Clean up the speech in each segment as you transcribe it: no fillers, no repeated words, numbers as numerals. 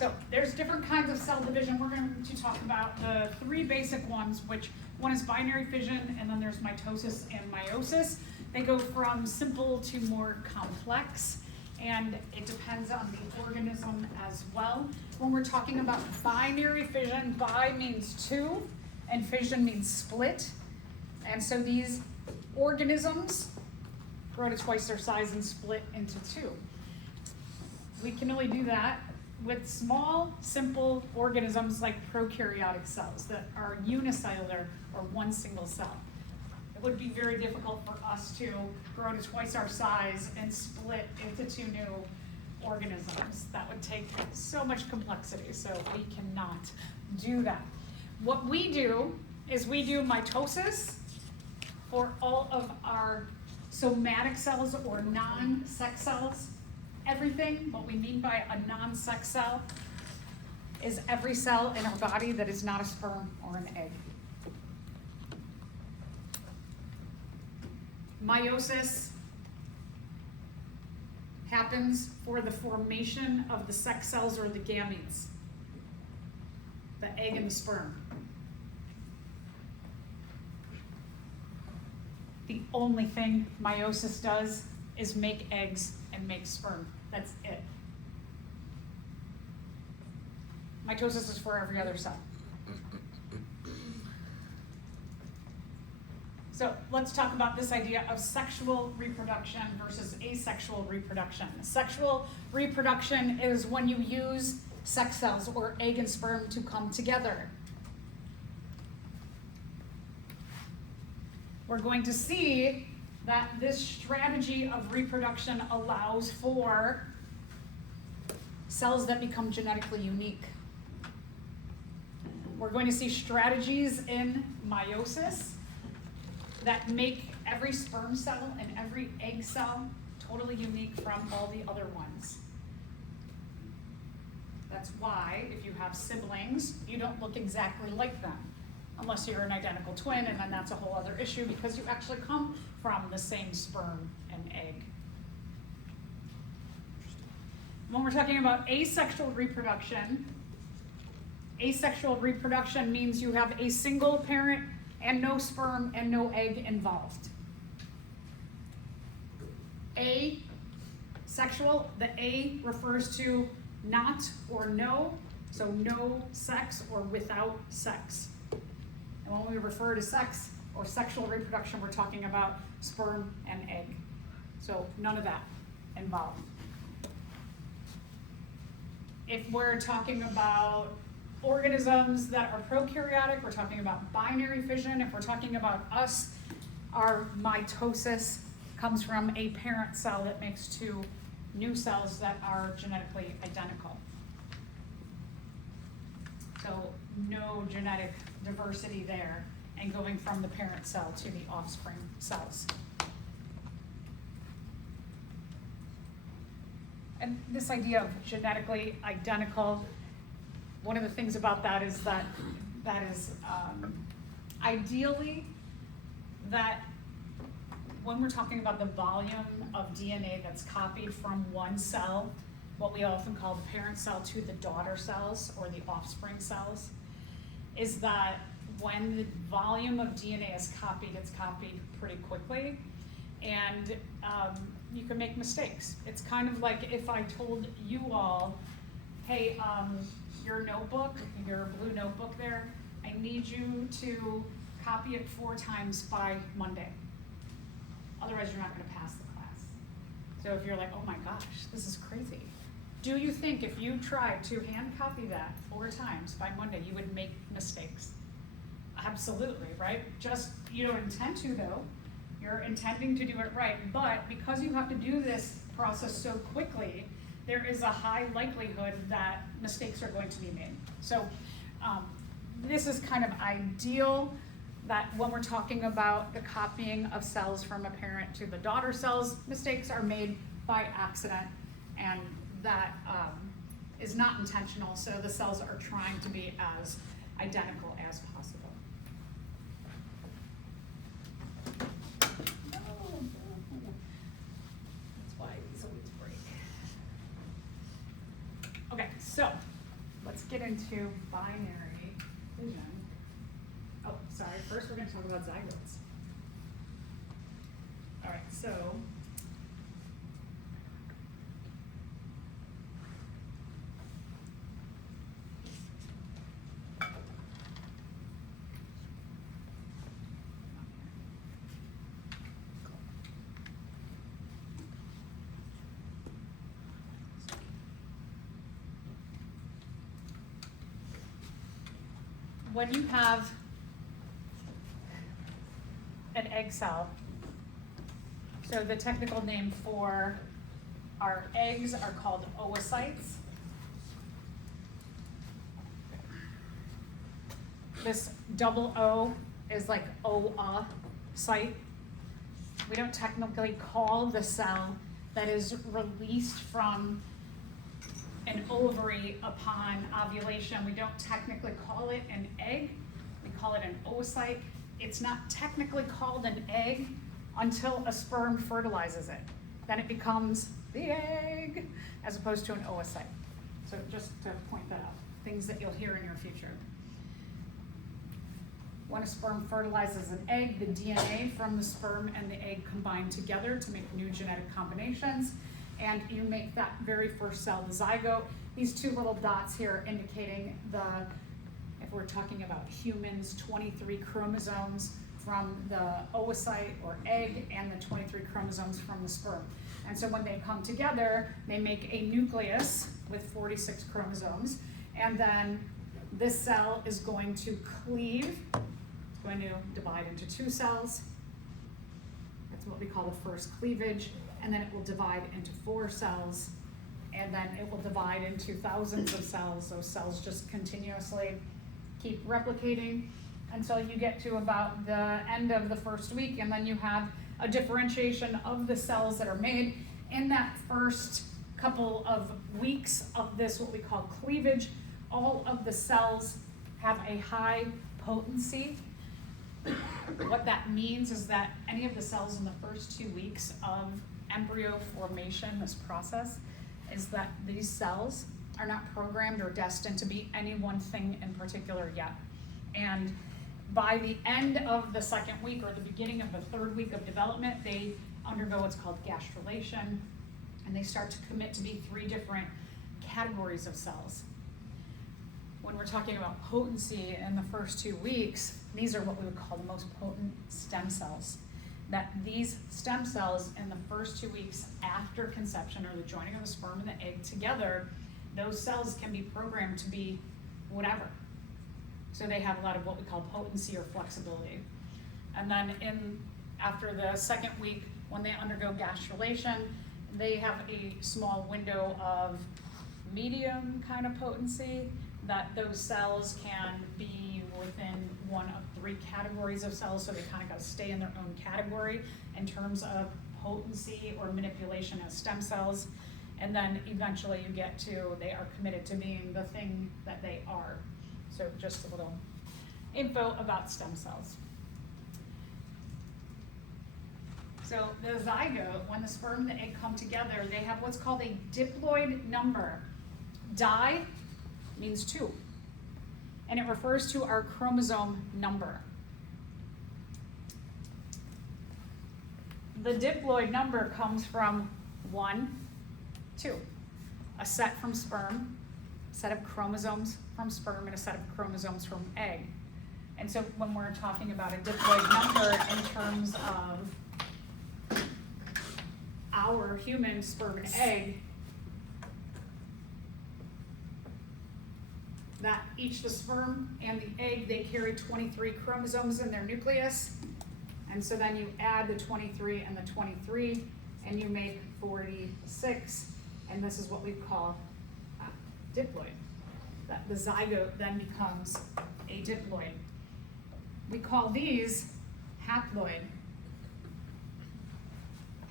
So there's different kinds of cell division. We're going to talk about the three basic ones, which one is binary fission, and then there's mitosis and meiosis. They go from simple to more complex, and it depends on the organism as well. When we're talking about binary fission, bi means two, and fission means split. And so these organisms grow to twice their size and split into two. We can only do that with small, simple organisms like prokaryotic cells that are unicellular or one single cell. It would be very difficult for us to grow to twice our size and split into two new organisms. That would take so much complexity, so we cannot do that. What we do is we do mitosis for all of our somatic cells or non-sex cells. Everything, what we mean by a non-sex cell, is every cell in our body that is not a sperm or an egg. Meiosis happens for the formation of the sex cells or the gametes, the egg and the sperm. The only thing meiosis does is make eggs and make sperm. That's it. Mitosis is for every other cell. So let's talk about this idea of sexual reproduction versus asexual reproduction. Sexual reproduction is when you use sex cells or egg and sperm to come together. We're going to see that this strategy of reproduction allows for cells that become genetically unique. We're going to see strategies in meiosis that make every sperm cell and every egg cell totally unique from all the other ones. That's why if you have siblings, you don't look exactly like them, unless you're an identical twin, and then that's a whole other issue because you actually come from the same sperm and egg. When we're talking about asexual reproduction means you have a single parent and no sperm and no egg involved. Asexual, the A refers to not or no, so no sex or without sex. And when we refer to sex or sexual reproduction, we're talking about sperm and egg. So none of that involved. If we're talking about organisms that are prokaryotic, we're talking about binary fission. If we're talking about us, our mitosis comes from a parent cell that makes two new cells that are genetically identical. So no genetic diversity there, and going from the parent cell to the offspring cells. And this idea of genetically identical, one of the things about that is that is ideally that when we're talking about the volume of DNA that's copied from one cell, what we often call the parent cell to the daughter cells or the offspring cells, is that when the volume of DNA is copied, it's copied pretty quickly, and you can make mistakes. It's kind of like if I told you all, hey, your notebook, your blue notebook there, I need you to copy it 4 times by Monday. Otherwise, you're not going to pass the class. So if you're like, oh my gosh, this is crazy. Do you think if you tried to hand copy that 4 times by Monday, you would make mistakes? Absolutely, right? Just, you don't intend to though. You're intending to do it right. But because you have to do this process so quickly, there is a high likelihood that mistakes are going to be made. So this is kind of ideal that when we're talking about the copying of cells from a parent to the daughter cells, mistakes are made by accident, and that is not intentional, so the cells are trying to be as identical as possible. That's why these always break. Okay, so get into binary fission. Oh, sorry, first we're gonna talk about zygotes. All right, so when you have an egg cell, so the technical name for our eggs are called oocytes. This double O is like site. We don't technically call the cell that is released from an ovary upon ovulation. We don't technically call it an egg. We call it an oocyte. It's not technically called an egg until a sperm fertilizes it. Then it becomes the egg as opposed to an oocyte. So just to point that out, things that you'll hear in your future. When a sperm fertilizes an egg, the DNA from the sperm and the egg combine together to make new genetic combinations, and you make that very first cell, the zygote. These two little dots here indicating if we're talking about humans, 23 chromosomes from the oocyte or egg and the 23 chromosomes from the sperm. And so when they come together, they make a nucleus with 46 chromosomes, and then this cell is going to cleave. It's going to divide into two cells. That's what we call the first cleavage, and then it will divide into 4 cells, and then it will divide into thousands of cells. Those cells just continuously keep replicating until you get to about the end of the first week, and then you have a differentiation of the cells that are made. In that first couple of weeks of this, what we call cleavage, all of the cells have a high potency. What that means is that any of the cells in the first 2 weeks of embryo formation, this process, is that these cells are not programmed or destined to be any one thing in particular yet. And by the end of the second week or the beginning of the third week of development, they undergo what's called gastrulation, and they start to commit to be 3 different categories of cells. When we're talking about potency in the first 2 weeks, these are what we would call the most potent stem cells. That these stem cells in the first 2 weeks after conception, or the joining of the sperm and the egg together, those cells can be programmed to be whatever. So they have a lot of what we call potency or flexibility. And then after the second week, when they undergo gastrulation, they have a small window of medium kind of potency, that those cells can be within one of 3 categories of cells, so they kind of got to stay in their own category in terms of potency or manipulation as stem cells. And then eventually you get to, they are committed to being the thing that they are. So just a little info about stem cells. So the zygote, when the sperm and the egg come together, they have what's called a diploid number. Di means 2, and it refers to our chromosome number. The diploid number comes from 1, 2, a set from sperm, a set of chromosomes from sperm, and a set of chromosomes from egg. And so when we're talking about a diploid number in terms of our human sperm and egg, that each the sperm and the egg, they carry 23 chromosomes in their nucleus. And so then you add the 23 and the 23, and you make 46. And this is what we call diploid. That the zygote then becomes a diploid. We call these haploid.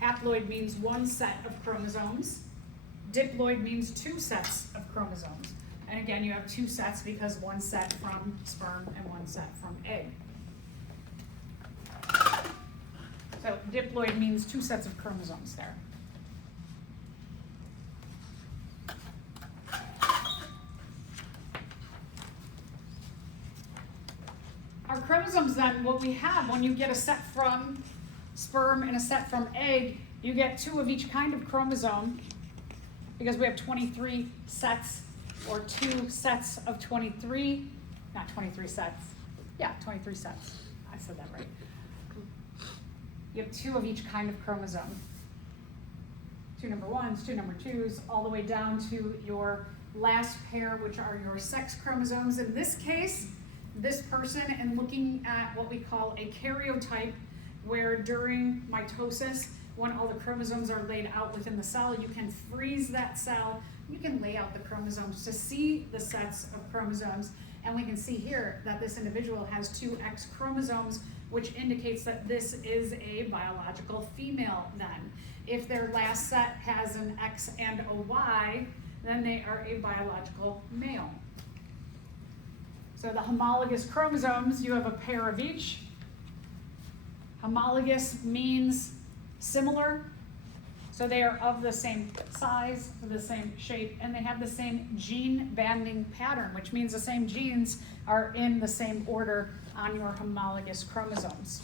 Haploid means 1 set of chromosomes. Diploid means 2 sets of chromosomes. And again, you have 2 sets because 1 set from sperm and 1 set from egg. So diploid means 2 sets of chromosomes there. our chromosomes then, what we have when you get a set from sperm and a set from egg, you get 2 of each kind of chromosome because we have 23 sets or 2 sets of 23, not 23 sets, yeah, 23 sets. I said that right. You have 2 of each kind of chromosome. 2 number 1s, 2 number 2s, all the way down to your last pair, which are your sex chromosomes. In this case, this person, and looking at what we call a karyotype, where during mitosis, when all the chromosomes are laid out within the cell, you can freeze that cell, you can lay out the chromosomes to see the sets of chromosomes, and we can see here that this individual has 2 X chromosomes, which indicates that this is a biological female then. If their last set has an X and a Y, then they are a biological male. So the homologous chromosomes, you have a pair of each. Homologous means similar, so they are of the same size, the same shape, and they have the same gene banding pattern, which means the same genes are in the same order on your homologous chromosomes.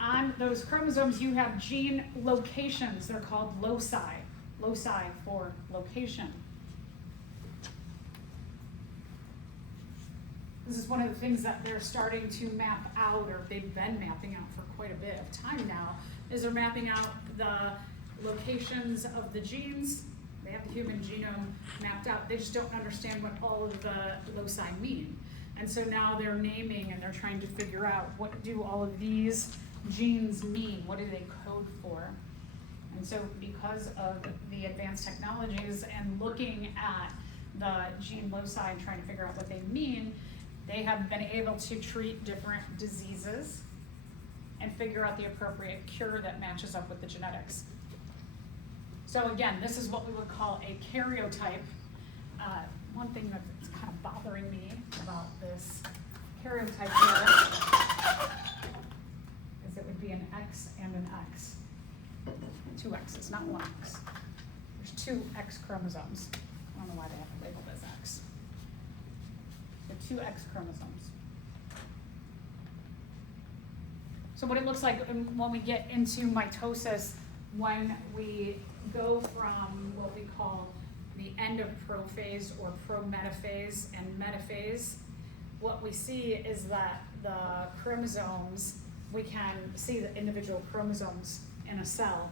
On those chromosomes, you have gene locations. They're called loci. Loci for location. This is one of the things that they're starting to map out, or they've been mapping out for quite a bit of time now, is they're mapping out the locations of the genes. They have the human genome mapped out. They just don't understand what all of the loci mean. And so now they're naming and they're trying to figure out, what do all of these genes mean? What do they code for? And so because of the advanced technologies and looking at the gene loci and trying to figure out what they mean, they have been able to treat different diseases and figure out the appropriate cure that matches up with the genetics. So again, this is what we would call a karyotype. One thing that's kind of bothering me about this karyotype here is it would be an X and an X. 2 X's, not 1 X. There's 2 X chromosomes. I don't know why they have it labeled as X. The 2 X chromosomes. So what it looks like when we get into mitosis, when we go from what we call the end of prophase or prometaphase and metaphase, what we see is that the chromosomes, we can see the individual chromosomes in a cell,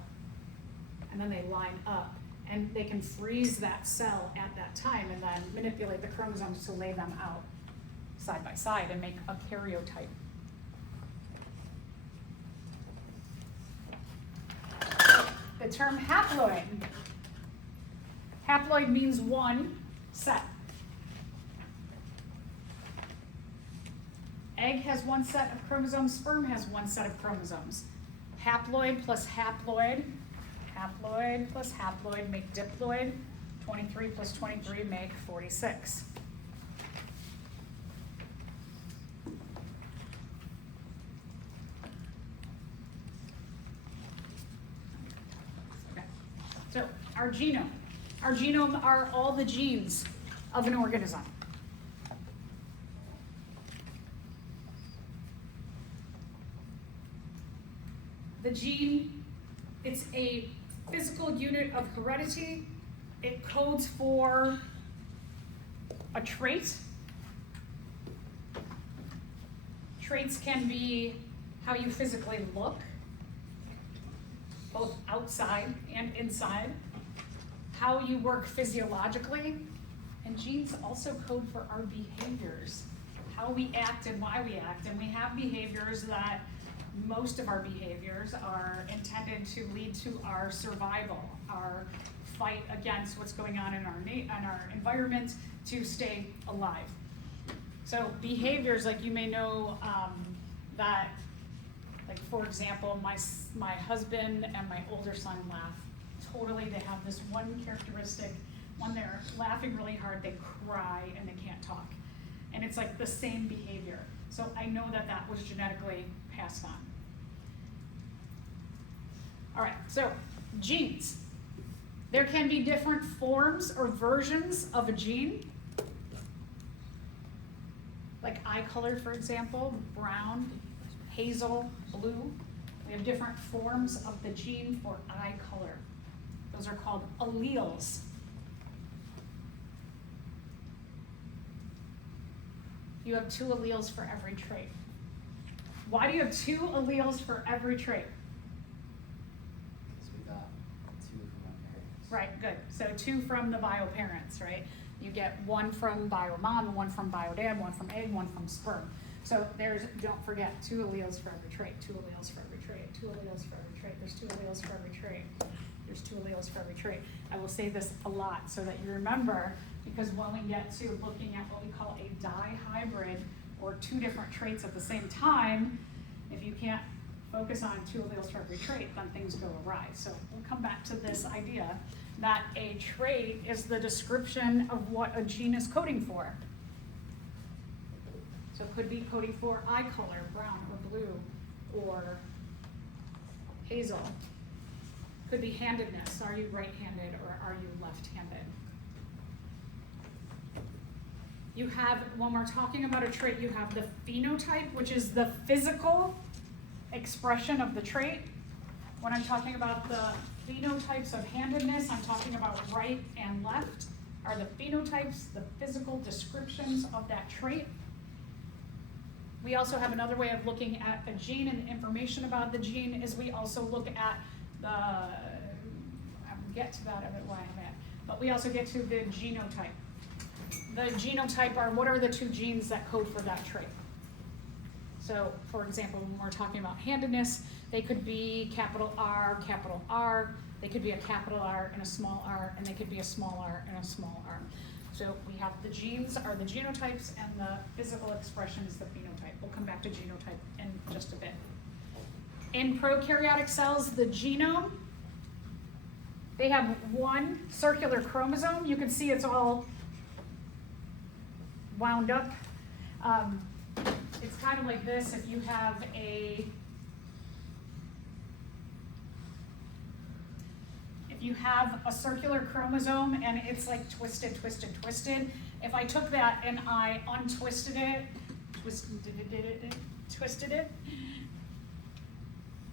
and then they line up, and they can freeze that cell at that time and then manipulate the chromosomes to lay them out side by side and make a karyotype. The term haploid. Haploid means 1 set. Egg has 1 set of chromosomes, sperm has 1 set of chromosomes. Haploid plus haploid, haploid plus haploid make diploid. 23 plus 23 make 46. Okay. So our genome. Our genome are all the genes of an organism. The gene, it's a physical unit of heredity. It codes for a trait. Traits can be how you physically look, both outside and inside, how you work physiologically, and genes also code for our behaviors, how we act and why we act. And we have behaviors that, most of our behaviors are intended to lead to our survival, our fight against what's going on in our environment to stay alive. So behaviors, like you may know that, like for example, my husband and my older son laugh. Totally, they have this one characteristic. When they're laughing really hard, they cry and they can't talk. And it's like the same behavior. So I know that that was genetically passed on. All right, so genes. There can be different forms or versions of a gene. Like eye color, for example, brown, hazel, blue. We have different forms of the gene for eye color. Those are called alleles. You have 2 alleles for every trait. Why do you have 2 alleles for every trait? Because we got 2 from our parents. Right, good. So 2 from the bio parents, right? You get 1 from bio mom, 1 from bio dad, 1 from egg, 1 from sperm. So there's, don't forget, 2 alleles for every trait, 2 alleles for every trait, 2 alleles for every trait. There's 2 alleles for every trait. There's 2 alleles for every trait. I will say this a lot so that you remember, because when we get to looking at what we call a dihybrid, or 2 different traits at the same time, if you can't focus on 2 alleles for every trait, then things go awry. So we'll come back to this idea that a trait is the description of what a gene is coding for. So it could be coding for eye color, brown or blue, or hazel. Could be handedness. Are you right-handed or are you left-handed? You have, when we're talking about a trait, you have the phenotype, which is the physical expression of the trait. When I'm talking about the phenotypes of handedness, I'm talking about right and left, are the phenotypes, the physical descriptions of that trait. We also have another way of looking at a gene, and information about the gene is we also look at the, I'll get to that a bit why I'm at, but we also get to the genotype. The genotype are what are the 2 genes that code for that trait. So, for example, when we're talking about handedness, they could be capital R, they could be a capital R and a small r, and they could be a small r and a small r. So we have the genes are the genotypes, and the physical expression is the phenotype. We'll come back to genotype in just a bit. In prokaryotic cells, the genome, they have 1 circular chromosome. You can see it's all wound up. It's kind of like this. If you have a circular chromosome and it's like twisted. If I took that and I untwisted it, twisted it,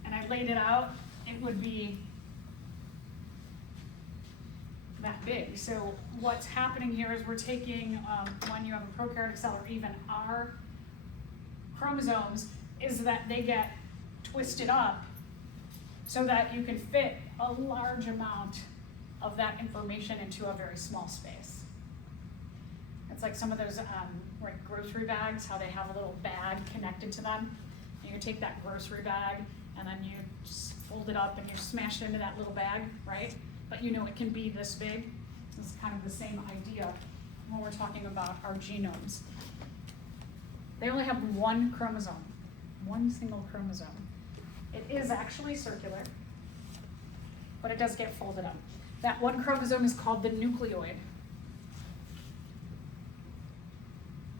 and I laid it out, it would be that big. So what's happening here is we're taking, when you have a prokaryotic cell or even our chromosomes, is that they get twisted up so that you can fit a large amount of that information into a very small space. It's like some of those like grocery bags, how they have a little bag connected to them. You can take that grocery bag and then you just fold it up and you smash it into that little bag, right? But you know it can be this big. This is kind of the same idea when we're talking about our genomes. They only have 1 chromosome, 1 single chromosome. It is actually circular, but it does get folded up. That 1 chromosome is called the nucleoid.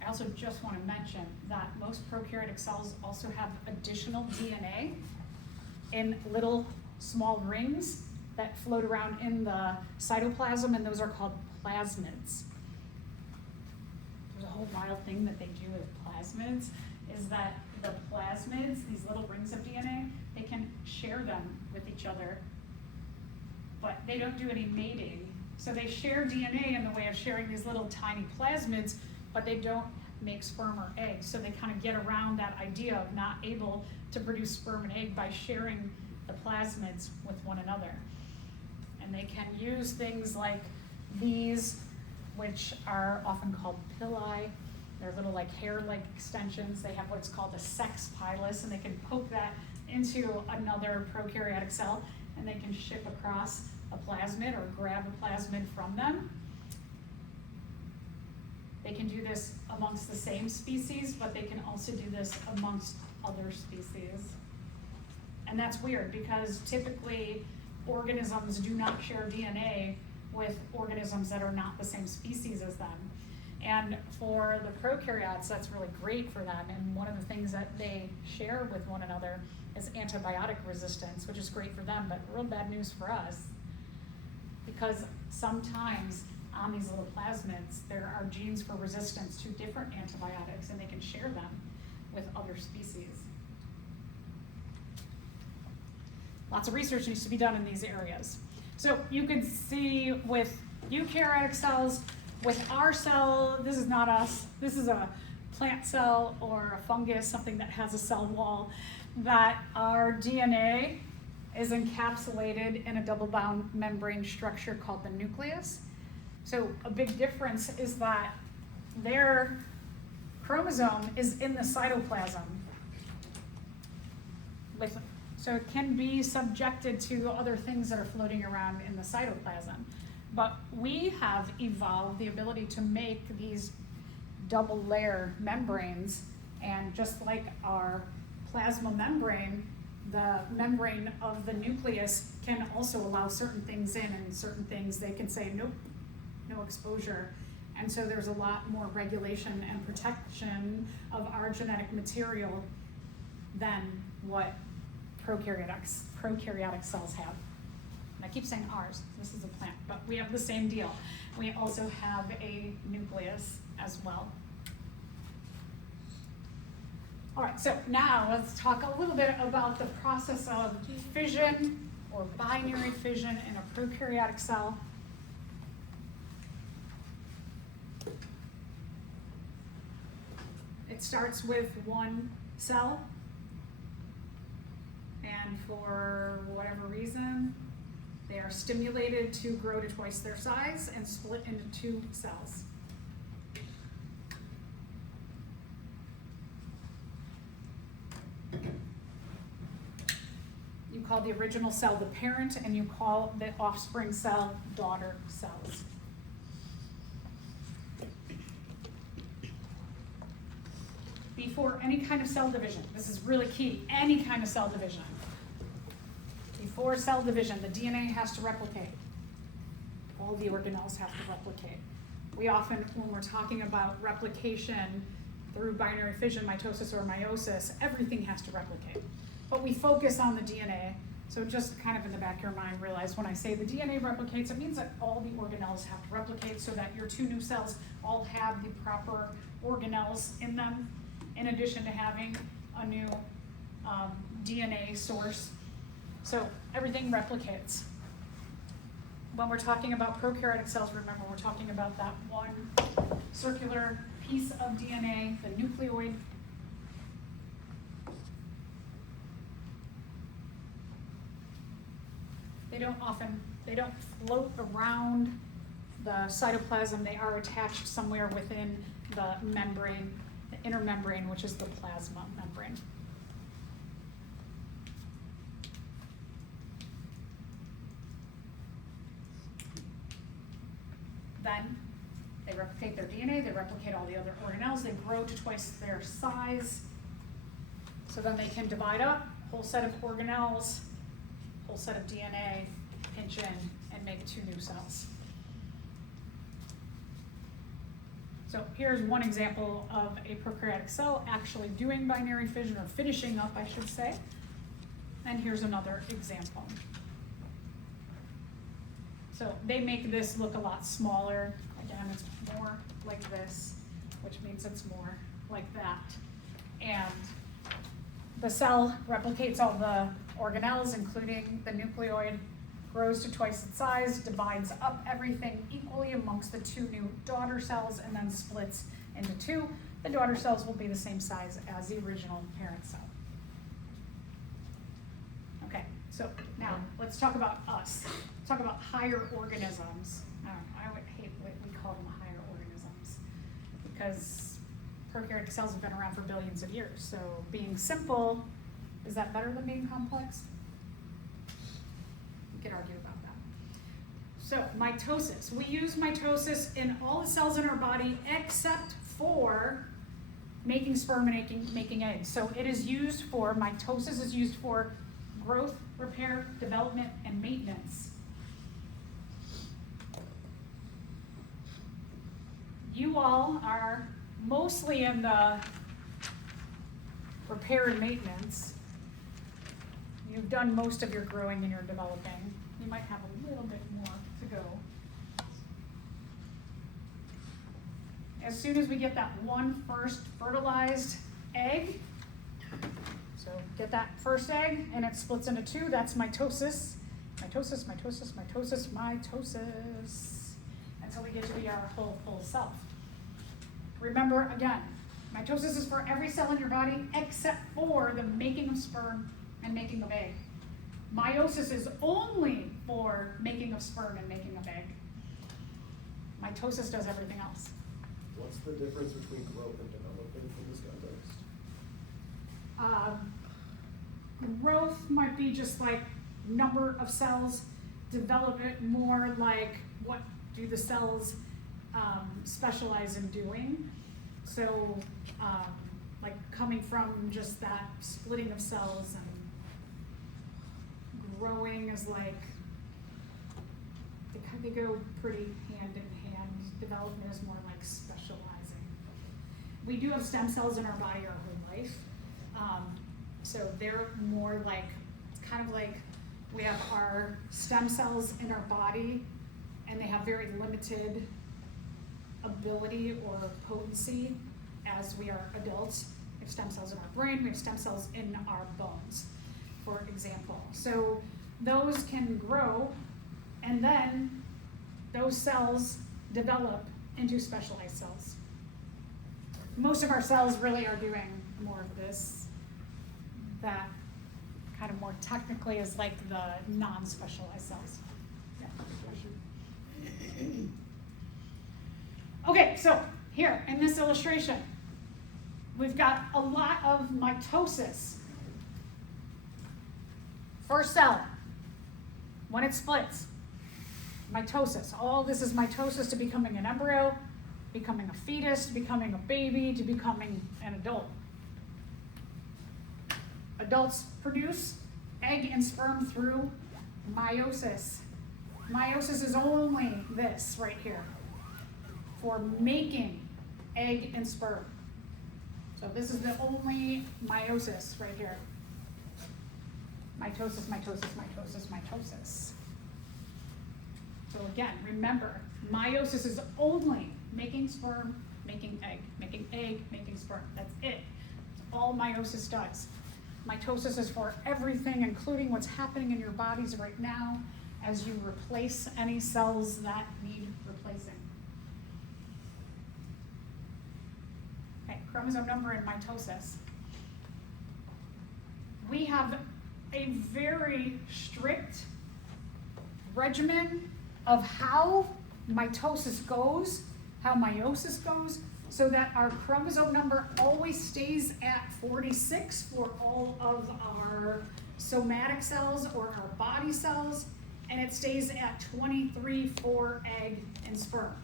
I also just want to mention that most prokaryotic cells also have additional DNA in little small rings that float around in the cytoplasm, and those are called plasmids. There's a whole wild thing that they do with plasmids, is that the plasmids, these little rings of DNA, they can share them with each other, but they don't do any mating. So they share DNA in the way of sharing these little tiny plasmids, but they don't make sperm or egg. So they kind of get around that idea of not able to produce sperm and egg by sharing the plasmids with one another. And they can use things like these, which are often called pili. They're little like hair-like extensions. They have what's called a sex pilus, and they can poke that into another prokaryotic cell, and they can ship across a plasmid or grab a plasmid from them. They can do this amongst the same species, but they can also do this amongst other species. And that's weird because typically organisms do not share DNA with organisms that are not the same species as them. And for the prokaryotes, that's really great for them. And one of the things that they share with one another is antibiotic resistance, which is great for them, but real bad news for us. because sometimes on these little plasmids, there are genes for resistance to different antibiotics, and they can share them with other species. Lots of research needs to be done in these areas. So you can see with eukaryotic cells, with our cell, this is not us, this is a plant cell or a fungus, something that has a cell wall, that our DNA is encapsulated in a double-bound membrane structure called the nucleus. So a big difference is that their chromosome is in the cytoplasm. So it can be subjected to other things that are floating around in the cytoplasm. But we have evolved the ability to make these double layer membranes, and just like our plasma membrane, the membrane of the nucleus can also allow certain things in, and certain things they can say, nope, no exposure. And so there's a lot more regulation and protection of our genetic material than what prokaryotic cells have. And I keep saying ours, this is a plant, but we have the same deal. We also have a nucleus as well. All right, so now let's talk a little bit about the process of fission or binary fission in a prokaryotic cell. It starts with one cell, and for whatever reason, they are stimulated to grow to twice their size and split into two cells. You call the original cell the parent, and you call the offspring cell daughter cells. Before any kind of cell division, this is really key, any kind of cell division. Before cell division, the DNA has to replicate. All the organelles have to replicate. We often, when we're talking about replication through binary fission, mitosis, or meiosis, everything has to replicate. But we focus on the DNA, so just kind of in the back of your mind, realize when I say the DNA replicates, it means that all the organelles have to replicate so that your two new cells all have the proper organelles in them, in addition to having a new DNA source. So everything replicates. When we're talking about prokaryotic cells, remember we're talking about that one circular piece of DNA, the nucleoid. They don't float around the cytoplasm. They are attached somewhere within the membrane, the inner membrane, which is the plasma membrane. Then they replicate their DNA, they replicate all the other organelles, they grow to twice their size. So then they can divide up, whole set of organelles, whole set of DNA, pinch in, and make two new cells. So here's one example of a prokaryotic cell actually doing binary fission, or finishing up, I should say. And here's another example. So they make this look a lot smaller. Again, it's more like this, which means it's more like that. And the cell replicates all the organelles, including the nucleoid, grows to twice its size, divides up everything equally amongst the two new daughter cells, and then splits into two. The daughter cells will be the same size as the original parent cell. Okay, so now let's talk about us. Let's talk about higher organisms. I would hate what we call them higher organisms, because prokaryotic cells have been around for billions of years. So being simple, is that better than being complex? We could argue about that. So mitosis. We use mitosis in all the cells in our body except for making sperm and making eggs. So it is used for, mitosis is used for growth, repair, development, and maintenance. You all are mostly in the repair and maintenance. You've done most of your growing and your developing. You might have a little bit more to go. As soon as we get that one first fertilized egg, so get that first egg and it splits into two, that's mitosis. Mitosis, mitosis, mitosis, mitosis. Until we get to be our whole full self. Remember again, mitosis is for every cell in your body except for the making of sperm and making of egg. Meiosis is only for making of sperm and making of egg. Mitosis does everything else. What's the difference between growth and development in this context? Growth might be just like number of cells. Development more like what do the cells specialize in doing. So like coming from just that splitting of cells, and growing is like, they go pretty hand in hand. Development is more like specializing. We do have stem cells in our body our whole life. So they're more like, it's kind of like we have our stem cells in our body and they have very limited ability or potency as we are adults. We have stem cells in our brain, we have stem cells in our bones, for example. So those can grow and then those cells develop into specialized cells. Most of our cells really are doing more of this. That kind of more technically is like the non-specialized cells. Yeah. Okay, so here in this illustration, we've got a lot of mitosis. First cell, when it splits, mitosis. All this is mitosis to becoming an embryo, becoming a fetus, becoming a baby, to becoming an adult. Adults produce egg and sperm through meiosis. Meiosis is only this right here for making egg and sperm. So this is the only meiosis right here. Mitosis, mitosis, mitosis, mitosis. So again, remember, meiosis is only making sperm, making egg, making sperm. That's it. That's all meiosis does. Mitosis is for everything, including what's happening in your bodies right now as you replace any cells that need replacing. Okay, chromosome number and mitosis. We have a very strict regimen of how mitosis goes, how meiosis goes, so that our chromosome number always stays at 46 for all of our somatic cells or our body cells, and it stays at 23 for egg and sperm.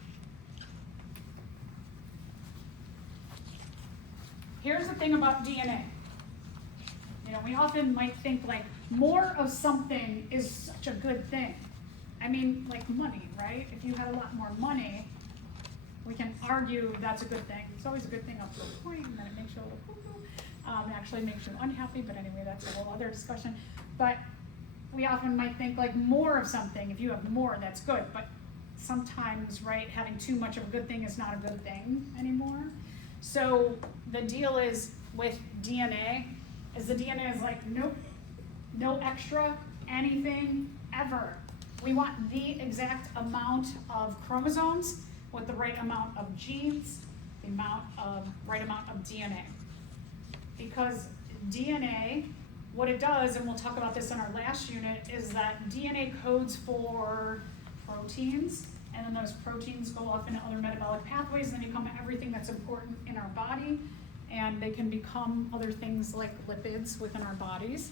Here's the thing about DNA. You know, we often might think like more of something is such a good thing. I mean, like money, right? If you had a lot more money, we can argue that's a good thing. It's always a good thing up to a point, and then it makes you a little cuckoo. It actually makes you unhappy, but anyway, that's a whole other discussion. But we often might think like more of something, if you have more, that's good. But sometimes, right, having too much of a good thing is not a good thing anymore. So the deal is with DNA, is the DNA is like, nope, no extra anything ever. We want the exact amount of chromosomes with the right amount of genes, the right amount of DNA. Because DNA, what it does, and we'll talk about this in our last unit, is that DNA codes for proteins, and then those proteins go off into other metabolic pathways and they become everything that's important in our body, and they can become other things like lipids within our bodies.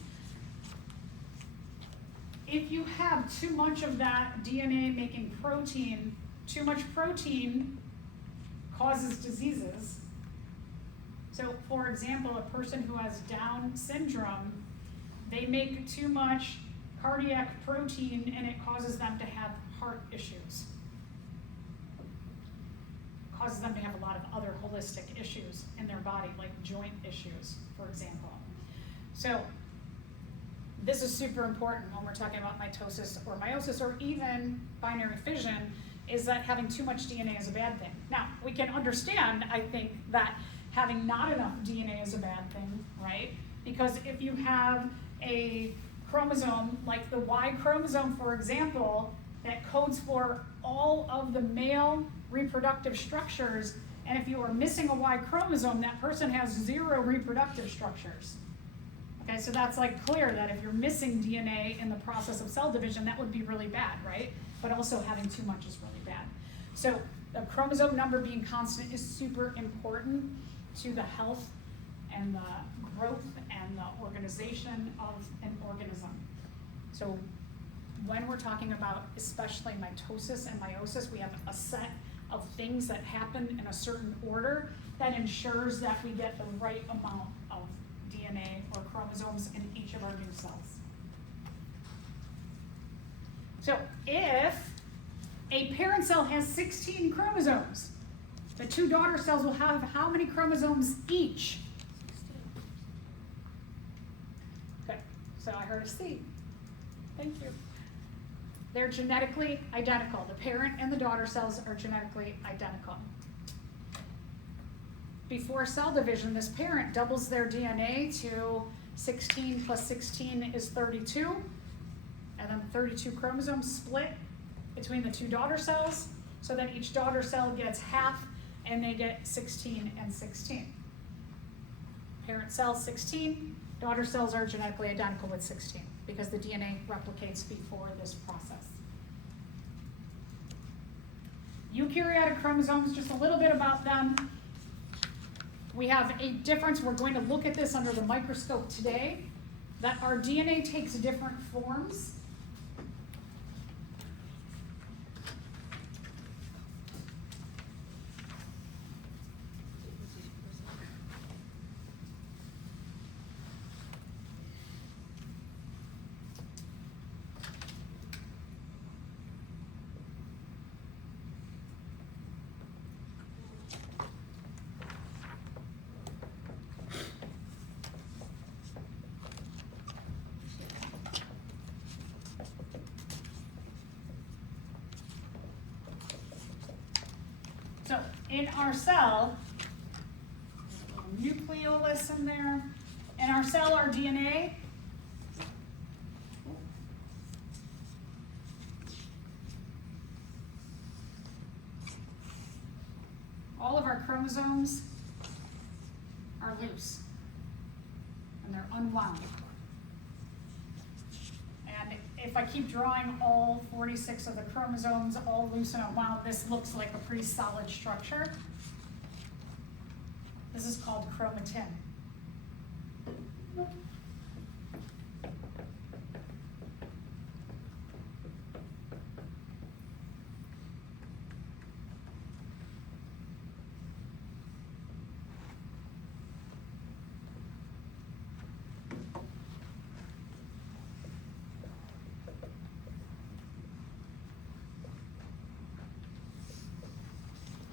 If you have too much of that DNA making protein, too much protein causes diseases. So for example, a person who has Down syndrome, they make too much cardiac protein and it causes them to have heart issues. It causes them to have a lot of other holistic issues in their body, like joint issues, for example. So this is super important when we're talking about mitosis or meiosis or even binary fission, is that having too much DNA is a bad thing. Now, we can understand, I think, that having not enough DNA is a bad thing, right? Because if you have a chromosome, like the Y chromosome, for example, that codes for all of the male reproductive structures, and if you are missing a Y chromosome, that person has 0 reproductive structures. Okay, so that's like clear that if you're missing DNA in the process of cell division, that would be really bad, right? But also having too much is really bad. So the chromosome number being constant is super important to the health and the growth and the organization of an organism. So when we're talking about especially mitosis and meiosis, we have a set of things that happen in a certain order that ensures that we get the right amount of DNA or chromosomes in each of our new cells. So if a parent cell has 16 chromosomes, the 2 daughter cells will have how many chromosomes each? 16. Okay, so I heard a C. Thank you. They're genetically identical. The parent and the daughter cells are genetically identical. Before cell division, this parent doubles their DNA to 16 plus 16 is 32, and then 32 chromosomes split between the 2 daughter cells, so that each daughter cell gets half, and they get 16 and 16. Parent cell 16, daughter cells are genetically identical with 16, because the DNA replicates before this process. Eukaryotic chromosomes, just a little bit about them. We have a difference, we're going to look at this under the microscope today, that our DNA takes different forms. So in our cell, a little nucleolus in there. In our cell, our DNA, all of our chromosomes are loose and they're unwound. And if I keep drawing all 46 of the chromosomes all loose and unwound, this looks like a pretty solid structure. This is called chromatin.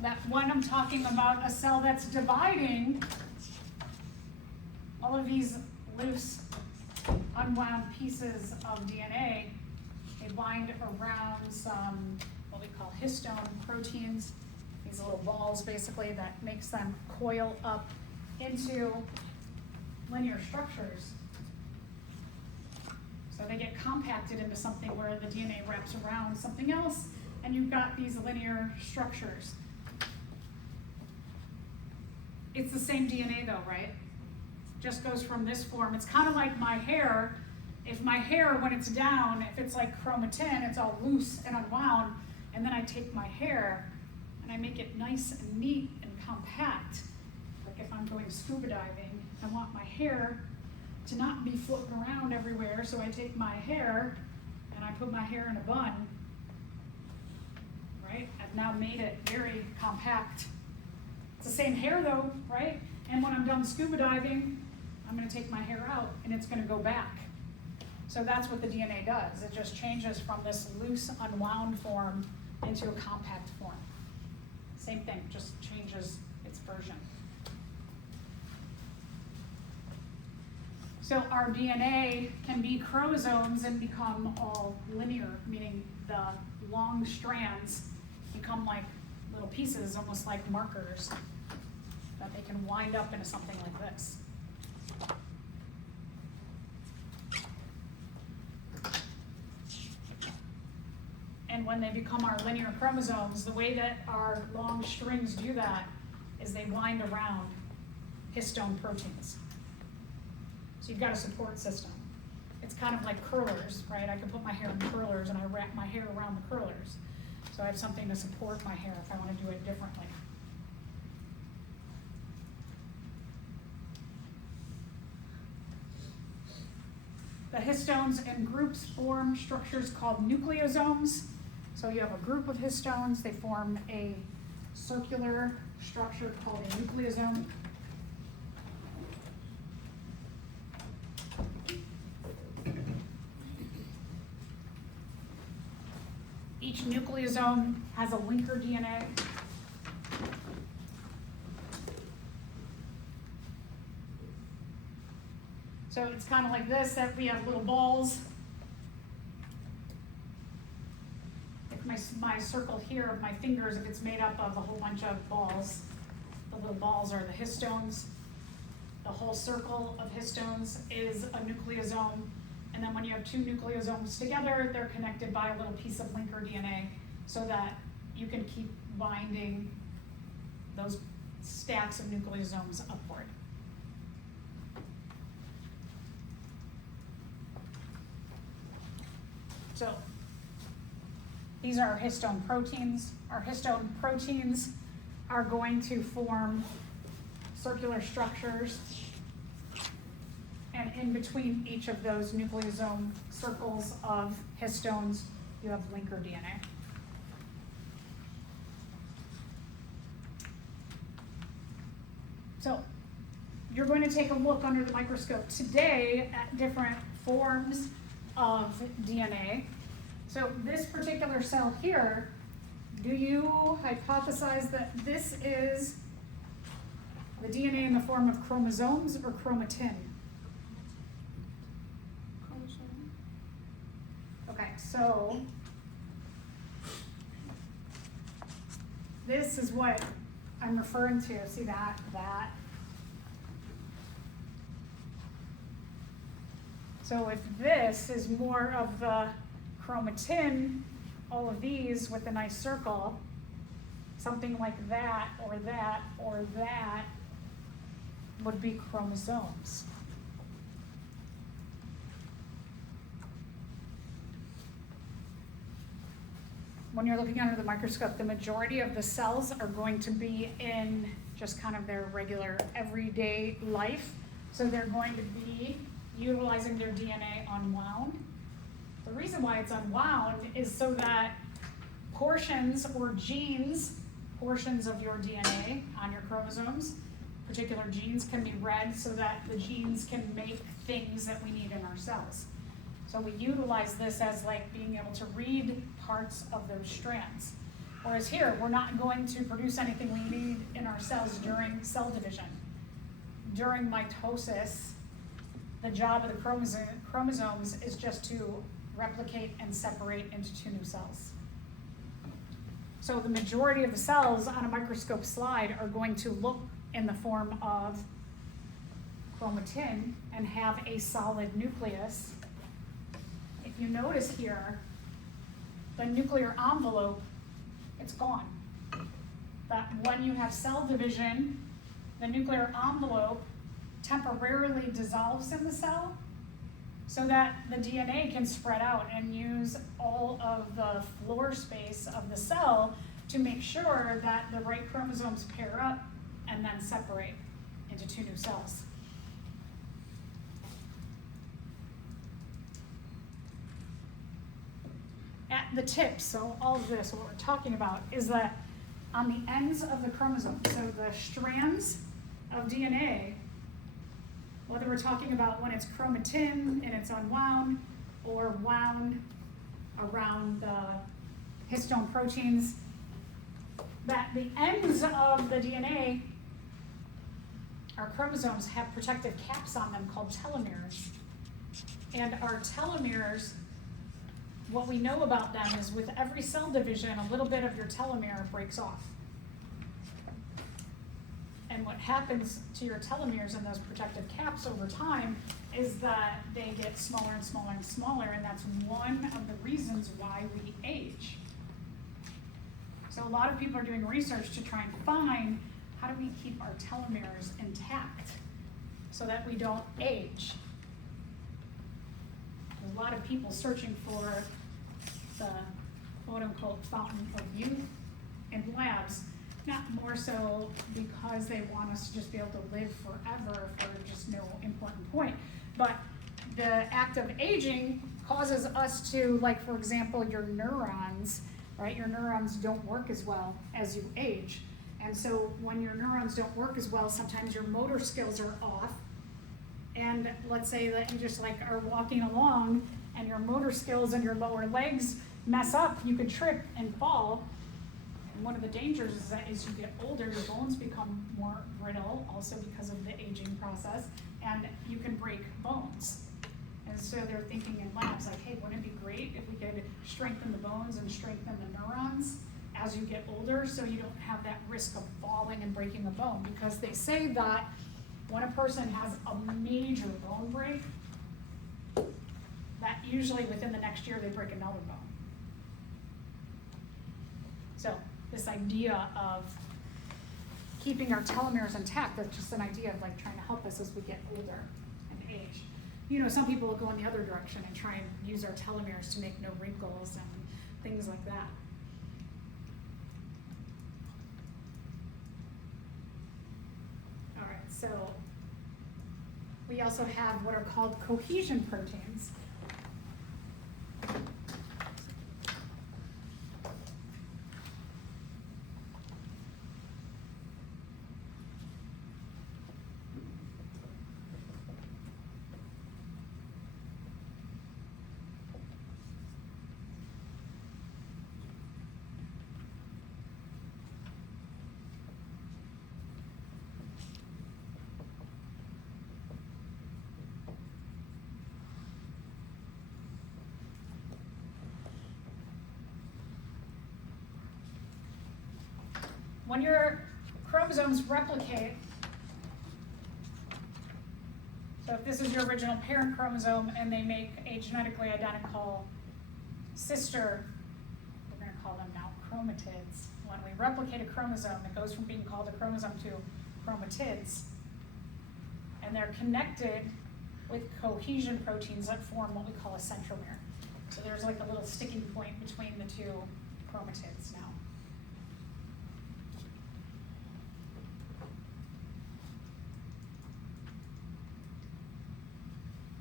That when I'm talking about a cell that's dividing, all of these loose, unwound pieces of DNA, they bind around some, what we call histone proteins, these little balls basically that makes them coil up into linear structures. So they get compacted into something where the DNA wraps around something else, and you've got these linear structures. It's the same DNA though, right? Just goes from this form. It's kind of like my hair. If my hair, when it's down, if it's like chromatin, it's all loose and unwound, and then I take my hair and I make it nice and neat and compact. Like if I'm going scuba diving, I want my hair to not be floating around everywhere, so I take my hair and I put my hair in a bun, right? I've now made it very compact. It's the same hair though, right? And when I'm done scuba diving, I'm gonna take my hair out and it's gonna go back. So that's what the DNA does. It just changes from this loose, unwound form into a compact form. Same thing, just changes its version. So our DNA can be chromosomes and become all linear, meaning the long strands become like little pieces, almost like markers, that they can wind up into something like this. And when they become our linear chromosomes, the way that our long strings do that is they wind around histone proteins. So you've got a support system. It's kind of like curlers, right? I can put my hair in curlers and I wrap my hair around the curlers. So I have something to support my hair if I want to do it differently. The histones in groups form structures called nucleosomes. So you have a group of histones, they form a circular structure called a nucleosome. Each nucleosome has a linker DNA. So it's kind of like this, that we have little balls. If my circle here of my fingers, if it's made up of a whole bunch of balls, the little balls are the histones. The whole circle of histones is a nucleosome. And then when you have two nucleosomes together, they're connected by a little piece of linker DNA so that you can keep binding those stacks of nucleosomes upward. So these are our histone proteins. Our histone proteins are going to form circular structures, and in between each of those nucleosome circles of histones, you have linker DNA. So you're going to take a look under the microscope today at different forms of DNA. So this particular cell here, do you hypothesize that this is the DNA in the form of chromosomes or chromatin? Chromosome. Okay, so this is what I'm referring to. See that? So if this is more of the chromatin, all of these with a nice circle, something like that or that or that would be chromosomes. When you're looking under the microscope, the majority of the cells are going to be in just kind of their regular everyday life. So they're going to be utilizing their DNA unwound. The reason why it's unwound is so that portions or genes, portions of your DNA on your chromosomes, particular genes can be read so that the genes can make things that we need in our cells. So we utilize this as like being able to read parts of those strands. Whereas here, we're not going to produce anything we need in our cells during cell division. During mitosis, the job of the chromosomes is just to replicate and separate into two new cells. So the majority of the cells on a microscope slide are going to look in the form of chromatin and have a solid nucleus. If you notice here, the nuclear envelope, it's gone. That when you have cell division, the nuclear envelope temporarily dissolves in the cell so that the DNA can spread out and use all of the floor space of the cell to make sure that the right chromosomes pair up and then separate into two new cells. At the tip, so all of this, what we're talking about, is that on the ends of the chromosome, so the strands of DNA, whether we're talking about when it's chromatin and it's unwound or wound around the histone proteins, that the ends of the DNA our chromosomes have protective caps on them called telomeres. And our telomeres, what we know about them is with every cell division, a little bit of your telomere breaks off. And what happens to your telomeres and those protective caps over time is that they get smaller and smaller and smaller, and that's one of the reasons why we age. So a lot of people are doing research to try and find how do we keep our telomeres intact so that we don't age. There's a lot of people searching for the quote-unquote fountain of youth in labs, not more so because they want us to just be able to live forever for just no important point, but the act of aging causes us to, like for example, your neurons, right? Your neurons don't work as well as you age. And so when your neurons don't work as well, sometimes your motor skills are off. And let's say that you just like are walking along and your motor skills and your lower legs mess up, you could trip and fall. And one of the dangers is that as you get older, your bones become more brittle, also because of the aging process, and you can break bones. And so they're thinking in labs like, hey, wouldn't it be great if we could strengthen the bones and strengthen the neurons as you get older so you don't have that risk of falling and breaking a bone? Because they say that when a person has a major bone break, that usually within the next year they break another bone. So this idea of keeping our telomeres intact, that's just an idea of like trying to help us as we get older and age. You know, some people will go in the other direction and try and use our telomeres to make no wrinkles and things like that. All right, so we also have what are called cohesion proteins. When your chromosomes replicate, so if this is your original parent chromosome and they make a genetically identical sister, we're going to call them now chromatids. When we replicate a chromosome, it goes from being called a chromosome to chromatids, and they're connected with cohesion proteins that form what we call a centromere. So there's like a little sticking point between the two chromatids now.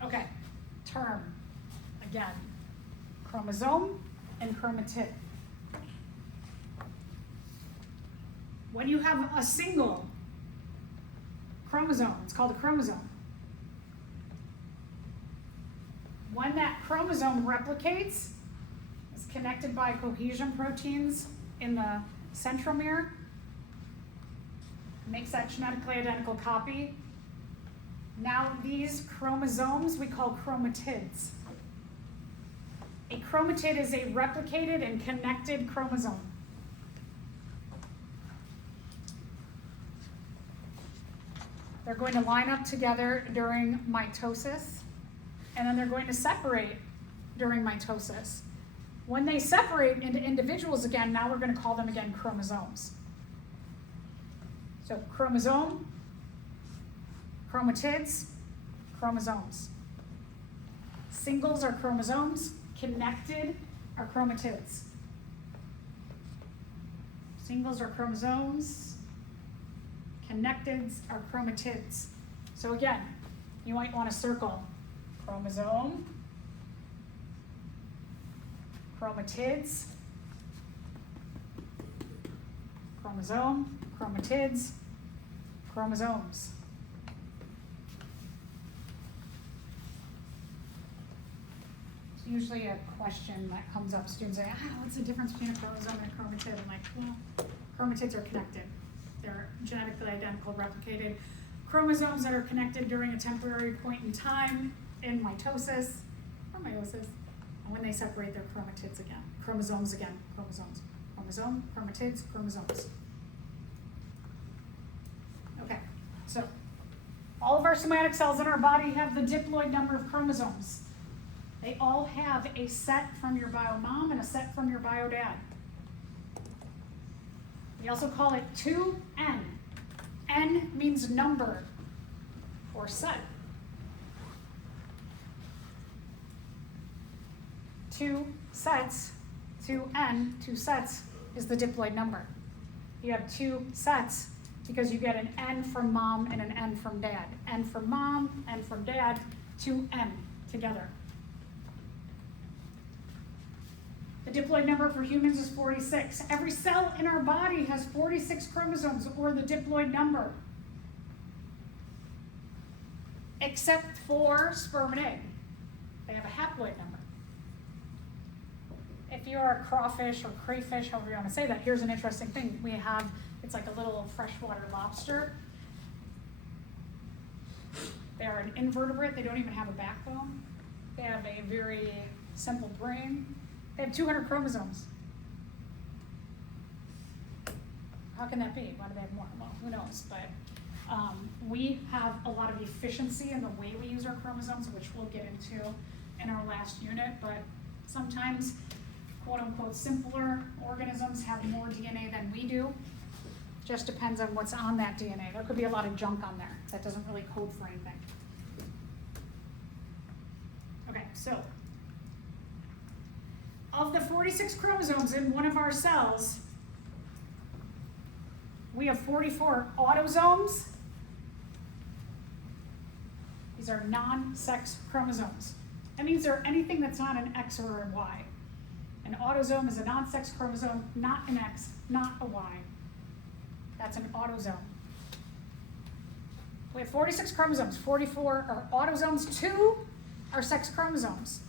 Okay, term, again, chromosome and chromatid. When you have a single chromosome, it's called a chromosome. When that chromosome replicates, it's connected by cohesion proteins in the centromere, makes that genetically identical copy. Now these chromosomes we call chromatids. A chromatid is a replicated and connected chromosome. They're going to line up together during mitosis, and then they're going to separate during mitosis. When they separate into individuals again, now we're going to call them again chromosomes. So chromosome, chromatids, chromosomes. Singles are chromosomes, connected are chromatids. Singles are chromosomes, connecteds are chromatids. So again, you might want to circle chromosome, chromatids, chromosome, chromatids, chromosomes. It's usually a question that comes up. Students say, what's the difference between a chromosome and a chromatid? I'm like, well, chromatids are connected. They're genetically identical, replicated. chromosomes that are connected during a temporary point in time in mitosis or meiosis, and when they separate their chromatids again, chromosomes, chromosome, chromatids, chromosomes. Okay, so all of our somatic cells in our body have the diploid number of chromosomes. They all have a set from your bio mom and a set from your bio dad. We also call it 2N. N means number or set. 2 sets, 2N, 2 sets is the diploid number. You have 2 sets because you get an N from mom and an N from dad. N from mom, N from dad, 2N together. The diploid number for humans is 46. Every cell in our body has 46 chromosomes, or the diploid number, except for sperm and egg. They have a haploid number. If you are a crawfish or crayfish, however you want to say that, here's an interesting thing. We have, it's like a little freshwater lobster. They are an invertebrate. They don't even have a backbone. They have a very simple brain. They have 200 chromosomes. How can that be? Why do they have more? Well, who knows? But we have a lot of efficiency in the way we use our chromosomes, which we'll get into in our last unit. But sometimes, quote unquote, simpler organisms have more DNA than we do. Just depends on what's on that DNA. There could be a lot of junk on there that doesn't really code for anything. Okay, so of the 46 chromosomes in one of our cells, we have 44 autosomes. These are non-sex chromosomes. That means they're anything that's not an X or a Y. An autosome is a non-sex chromosome, not an X, not a Y. That's an autosome. We have 46 chromosomes. 44 are autosomes. 2 are sex chromosomes.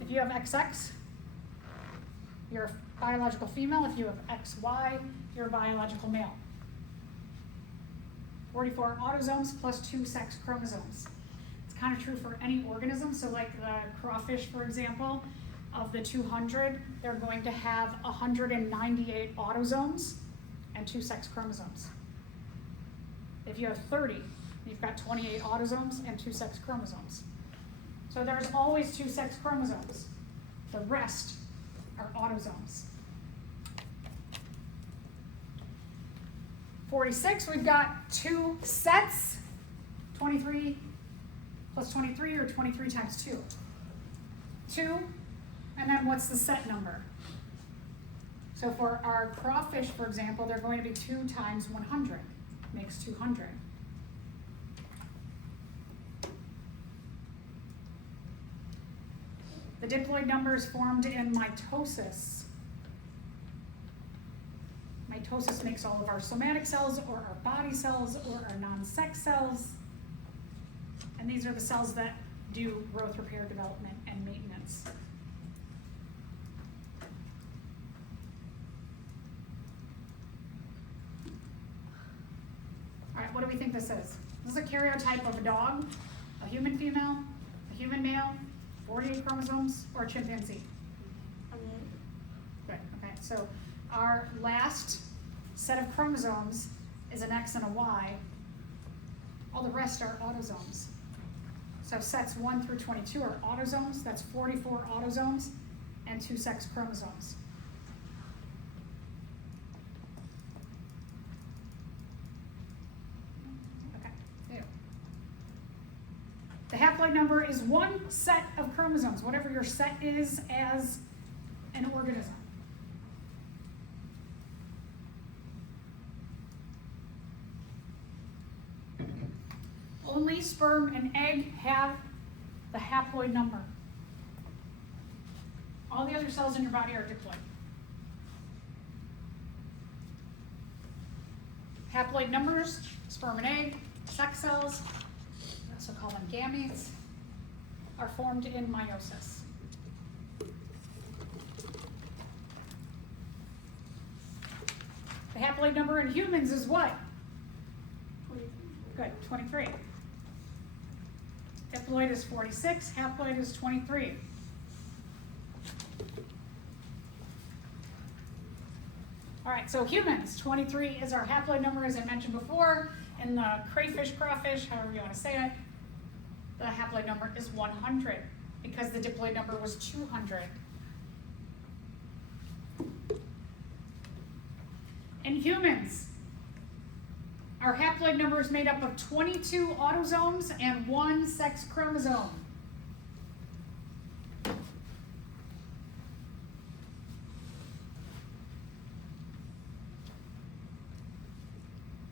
If you have XX, you're a biological female. If you have XY, you're a biological male. 44 autosomes plus 2 sex chromosomes. It's kind of true for any organism. So like the crawfish, for example, of the 200, they're going to have 198 autosomes and 2 sex chromosomes. If you have 30, you've got 28 autosomes and 2 sex chromosomes. So there's always 2 sex chromosomes. The rest are autosomes. 46, we've got 2 sets, 23 plus 23, or 23 times 2. 2, and then what's the set number? So for our crawfish, for example, they're going to be 2 times 100, makes 200. The diploid number is formed in mitosis. Mitosis makes all of our somatic cells, or our body cells, or our non-sex cells. And these are the cells that do growth, repair, development, and maintenance. All right, what do we think this is? This is a karyotype of a dog, a human female, a human male, 48 chromosomes, or a chimpanzee. Good, okay, so our last set of chromosomes is an X and a Y. All the rest are autosomes. So sets 1 through 22 are autosomes. That's 44 autosomes and 2 sex chromosomes. Okay, ew. The haploid number is 1 set of chromosomes, whatever your set is as an organism. Only sperm and egg have the haploid number. All the other cells in your body are diploid. Haploid numbers, sperm and egg, sex cells, we also call them gametes, are formed in meiosis. The haploid number in humans is what? Good, 23. Diploid is 46, haploid is 23. All right, so humans, 23 is our haploid number, as I mentioned before. In the crayfish, crawfish, however you want to say it, the haploid number is 100 because the diploid number was 200. In humans, our haploid number is made up of 22 autosomes and 1 sex chromosome.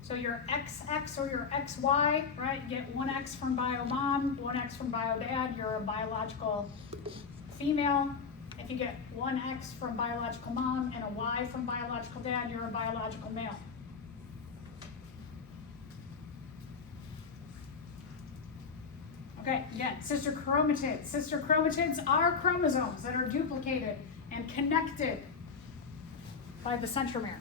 So your XX or your XY, right? You get 1X from bio mom, 1X from bio dad, you're a biological female. If you get 1X from biological mom and a Y from biological dad, you're a biological male. Okay, again, sister chromatids. Sister chromatids are chromosomes that are duplicated and connected by the centromere.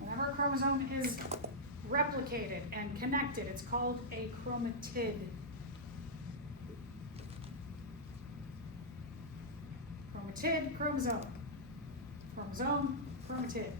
Whenever a chromosome is replicated and connected, it's called a chromatid. Chromatid, chromosome. Chromosome, chromatid.